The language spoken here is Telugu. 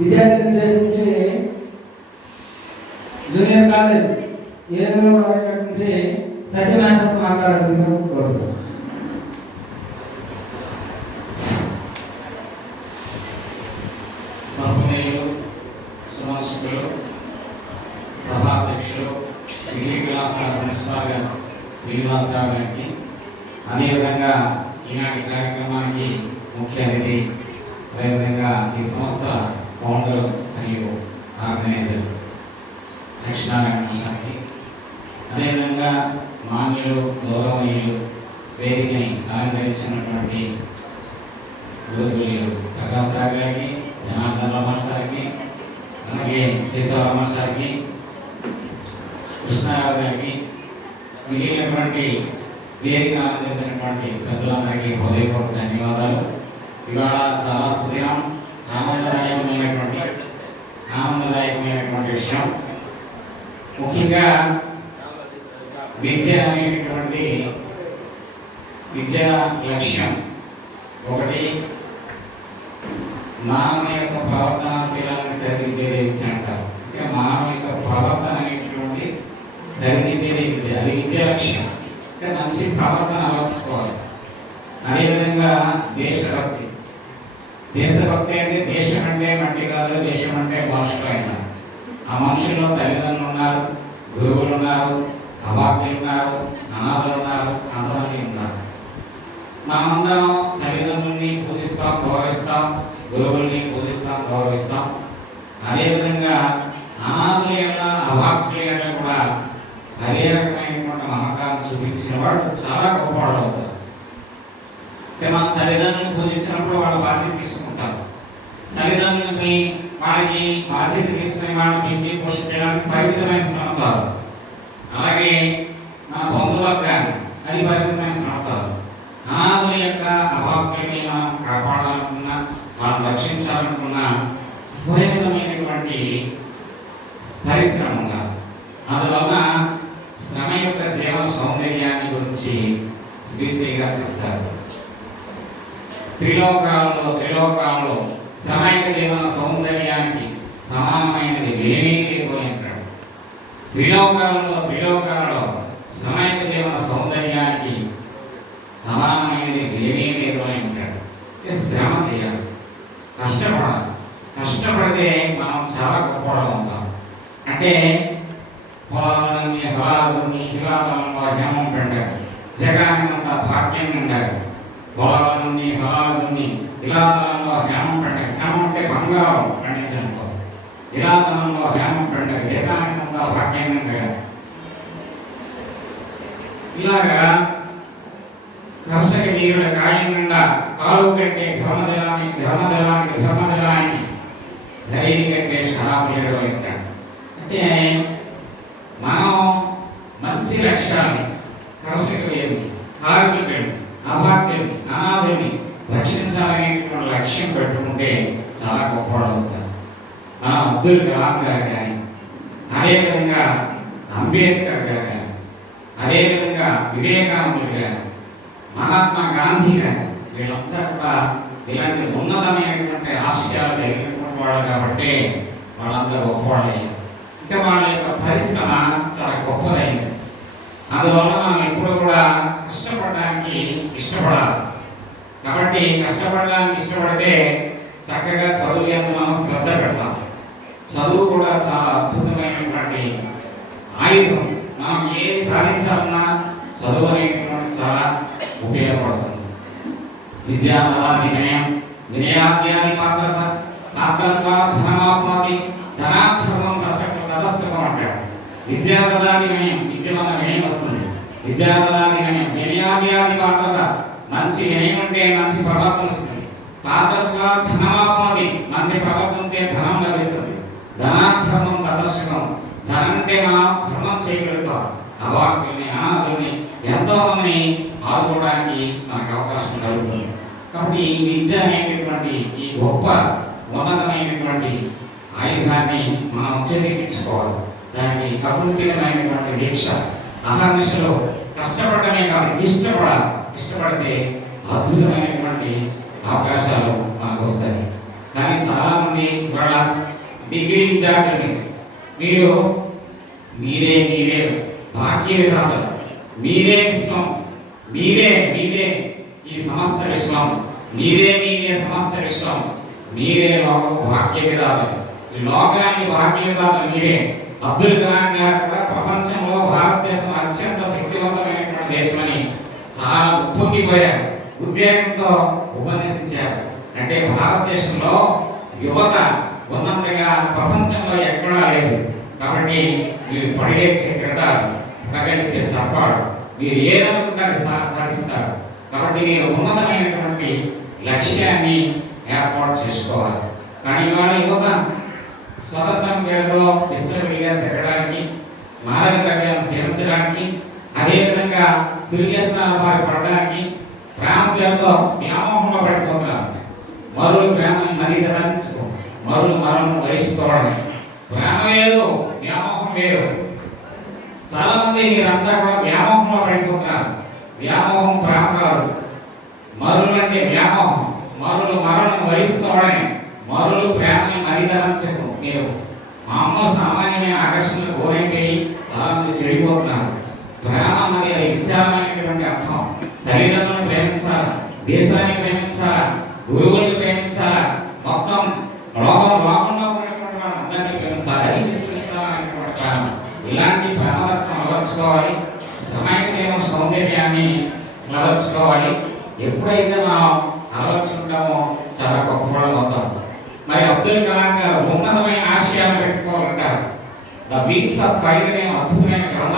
విద్యార్థిని ఉద్దేశించి జూనియర్ కాలేజ్ ఏలూరు అయినటువంటి సత్యనాశనం మాట్లాడాల్సిందిగా కోరుతున్నాను. సభ్యులు, సుమనస్కులు, సభాధ్యక్షులు, డిగ్రీ కళాశాల ప్రిన్సిపాల్ గారు శ్రీనివాసరావు గారికి, అదేవిధంగా ఈనాటి కార్యక్రమానికి ముఖ్య అతిథి, అదేవిధంగా ఈ సంస్థ ఫౌండర్ మరియు ఆర్గనైజర్ లక్ష్మీనారాయణ గారికి, అదేవిధంగా మాన్యులు, గౌరవనీయులు, వేదికని అలంకరించినటువంటి గురువులు ప్రకాశరావు గారికి, జనార్దన్ మాస్టర్కి, అలాగే కేశవరావు మాస్టర్కి, కృష్ణారావు గారికి, మిగిలినటువంటి వేదిక అలంకరించినటువంటి పెద్దలందరికీ హృదయపూర్వక ధన్యవాదాలు. ఇవాళ చాలా సుదినం, ఆనందదాయకమైనటువంటి విషయం. ముఖ్యంగా విద్య అనేటటువంటి విద్య లక్ష్యం ఒకటి, మానవ యొక్క ప్రవర్తనశీలాన్ని సరిదిద్దేదే విద్య అంటారు. అంటే మానవ యొక్క ప్రవర్తన అనేటటువంటి సరిదిద్దేదే విద్య, అది విద్య లక్ష్యం. అంటే మంచి ప్రవర్తన అలవర్చుకోవాలి. అదేవిధంగా దేశభక్తి. దేశభక్తి అంటే దేశం అంటే మట్టి కాదు, దేశం అంటే భాషలు అయినా. ఆ మనుషుల్లో తల్లిదండ్రులు ఉన్నారు, గురువులు ఉన్నారు, అభాగ్యులు ఉన్నారు, అనాథలు ఉన్నారు, అంతమంది ఉన్నారు. మనమందరం తల్లిదండ్రుల్ని పూజిస్తాం, గౌరవిస్తాం, గురువుల్ని పూజిస్తాం, గౌరవిస్తాం. అదేవిధంగా అనాథుల యొక్క, అభాగ్యుల యొక్క కూడా అదే రకమైనటువంటి మహకారం చూపించిన వాడు చాలా గొప్పవాడు అవుతారు. అంటే మన తల్లిదండ్రులను పూజించినప్పుడు వాళ్ళ బాధ్యత తీసుకుంటారు. తల్లిదండ్రులకి వాళ్ళకి బాధ్యత తీసుకుని వాళ్ళని పెంచి పోషించడానికి పరిమితమైన సంవత్సరాలు. అలాగే మన బంధువర్గాన్ని అది పరిమితమైన సంవత్సరాలు. అనాథుల యొక్క అభాగ్యాన్ని మనం కాపాడాలనుకున్నా, మనం రక్షించాలనుకున్నా పరిమితమైనటువంటి పరిశ్రమ ఉండాలి. అందువలన శ్రమ యొక్క జీవన సౌందర్యాన్ని గురించి శ్రీశ్రీ గారు చెప్తారు. త్రిలోకాలలో శ్రమైక జీవన సౌందర్యానికి సమానమైనది లేనే లేదు అంటాడు. త్రిలోకాలలో శ్రమైక జీవన సౌందర్యానికి సమానమైనది లేనే లేదు అని అంటాడు. శ్రమ చేయాలి, కష్టపడాలి. కష్టపడితే మనం చాలా గొప్పవాళ్ళం అవుతాం. అంటే పొలాలన్నీ హలాదుని, హిలాదంలో హేమం పండారు, జగానంత భాగ్యం ఉండాలి. పొలాలన్నీ హలాదుని, హిలాదంలో హేమం పండగ. హేమం అంటే బంగారం పండించడం కోసం. హిలాదంలో హేమం పండగ, జగానంత భాగ్యం ఉండాలి. ఇలాగా కర్షక వీరుల కాయం నిండా కాలు కంటే ధర్మదలానికి ఖరీదు కంటే షరాపులేడు అంటాడు. అంటే మనం మంచి లక్ష్యాన్ని, కర్షక వీరుని, కార్మికుడిని, అభాగ్యుని, అనాథుని రక్షించాలనేటువంటి లక్ష్యం పెట్టుకుంటే చాలా గొప్పవాడు అవుతారు. మన అబ్దుల్ కలాం గారు కానీ, అదేవిధంగా అంబేద్కర్ గారు కానీ, అదేవిధంగా వివేకానందుడు గారు, మహాత్మా గాంధీ గారు, వీళ్ళంతా కూడా ఇలాంటి ఉన్నతమైనటువంటి ఆశయాలు కలిగినటువంటి వాళ్ళు కాబట్టి వాళ్ళందరూ గొప్పవాళ్ళే. అంటే వాళ్ళ యొక్క పరిశ్రమ చాలా గొప్పదైంది. అందువల్ల మనం ఎప్పుడు కూడా కష్టపడడానికి ఇష్టపడాలి. కాబట్టి కష్టపడడానికి ఇష్టపడితే చక్కగా చదువు మీద మనం శ్రద్ధ పెడతాం. చదువు కూడా చాలా అద్భుతమైనటువంటి ఆయుధం. మనం ఏది సాధించాలన్నా చదువు అనేటువంటి చాలా ఉపయోగపడుతుంది. విద్యాధనాది వినయం, వినయాద్యాది పాత్రత, ధనమాత్మాది, ధనాధర్మం తదస్సుకం అంటాడు. విద్యాధనాది వినయం, విద్య వల్ల వినయం వస్తుంది. విద్యాధనాది వినయం, వినయాద్యాది పాత్రత, మంచి వినయం అంటే మంచి ప్రవర్తన వస్తుంది. పాత్రత ధనమాత్మాది, మంచి ప్రవర్తనతో ధనం లభిస్తుంది. ధనాధర్మం తదస్సుకం, ధనం అంటే మనం ధర్మం చేయగలుగుతాం. అభాగ్యుల్ని, అనాథుల్ని, ఎంతో మందిని ఆదుకోవడానికి మనకు అవకాశం కలుగుతుంది. కాబట్టి ఈ విద్య అనేటటువంటి ఈ గొప్ప ఉన్నతమైనటువంటి ఆయుధాన్ని మనం చేతికించుకోవాలి. దానికి కపుల్కితమైనటువంటి దీక్ష, అహర్నిశలో కష్టపడటమే కాదు, ఇష్టపడాలి. ఇష్టపడితే అద్భుతమైనటువంటి అవకాశాలు మనకు వస్తాయి. కానీ చాలా మంది వాళ్ళ డిగ్రీ విద్యార్థులు మీరు మీరే భాగ్య విధాతలు, మీరే విశ్వం, మీరే ఈ సమస్త విశ్వం, మీరే సమస్త విశ్వం, మీరే భాగ్య విధాతలు, ఈ లోకానికి భాగ్య విధాతలు మీరే. అబ్దుల్ కలాం గారు కూడా ప్రపంచంలో భారతదేశం అత్యంత శక్తివంతమైనటువంటి దేశమని చాలా ఉప్పొంగిపోయారు, ఉద్వేగంతో ఉపన్యసించారు. అంటే భారతదేశంలో యువత ఉన్నంతగా ప్రపంచంలో ఎక్కడా లేదు. కాబట్టి మీరు పడిలేచే క్రీడాలు, ప్రగలిగే సర్పాడు, మీరు ఏదనుకుంటారు సాధిస్తారు. కాబట్టి మీరు ఉన్నతమైనటువంటి లక్ష్యాన్ని ఏర్పాటు చేసుకోవాలి. కానీ ఇవాళ యువత స్వతంత్రం పేరుతో విచ్చలవిడిగా తిరగడానికి, మాదక ద్రవ్యాలను సేవించడానికి, అదేవిధంగా దుర్వ్యసనాల బారి పడడానికి, ప్రేమ పేరుతో వ్యామోహంలో పడిపోతున్నారు. మరులు ప్రేమని మరీ ధరించుకో, మరులు మరణం వహిస్తోడని. ప్రేమ వేరు, వ్యామోహం వేరు. చాలా మంది మీరంతా కూడా వ్యామోహంలో పడిపోతున్నారు. వ్యామోహం ప్రేమ కాదు. మరులు అంటే వ్యామోహం, మరులు మరణం వహిస్తోడని. మరులు ప్రేమని మరీ ధరించకు. మీరు మామూలు సామాన్యమైన ఆకర్షణకు గురైపోయి చాలా మంది చెడిపోతున్నారు. ప్రేమ అన్నది అది విశాలమైనటువంటి అర్థం. తల్లిదండ్రులను ప్రేమించాలా, దేశాన్ని ప్రేమించాలా, గురువుల్ని ప్రేమించాలా, మొత్తం లోకంలో ఉన్నటువంటి వాళ్ళందరినీ ప్రేమించాలి. అది విశ్వసిస్తామైనటువంటి ప్రేమ. ఇలాంటి ప్రేమతత్వం అలవర్చుకోవాలి. సమయ సౌందర్యాన్ని అలవర్చుకోవాలి. ఎప్పుడైతే మనం అలవర్చుకుంటామో చాలా గొప్పవాళ్ళం అవుతాం. మరి అబ్దుల్ కలాం గారు ఉన్నతమైన ఆశయాలు పెట్టుకోవాలంటారు. ద వింగ్స్ ఆఫ్ ఫైర్ అనే అద్భుతమైన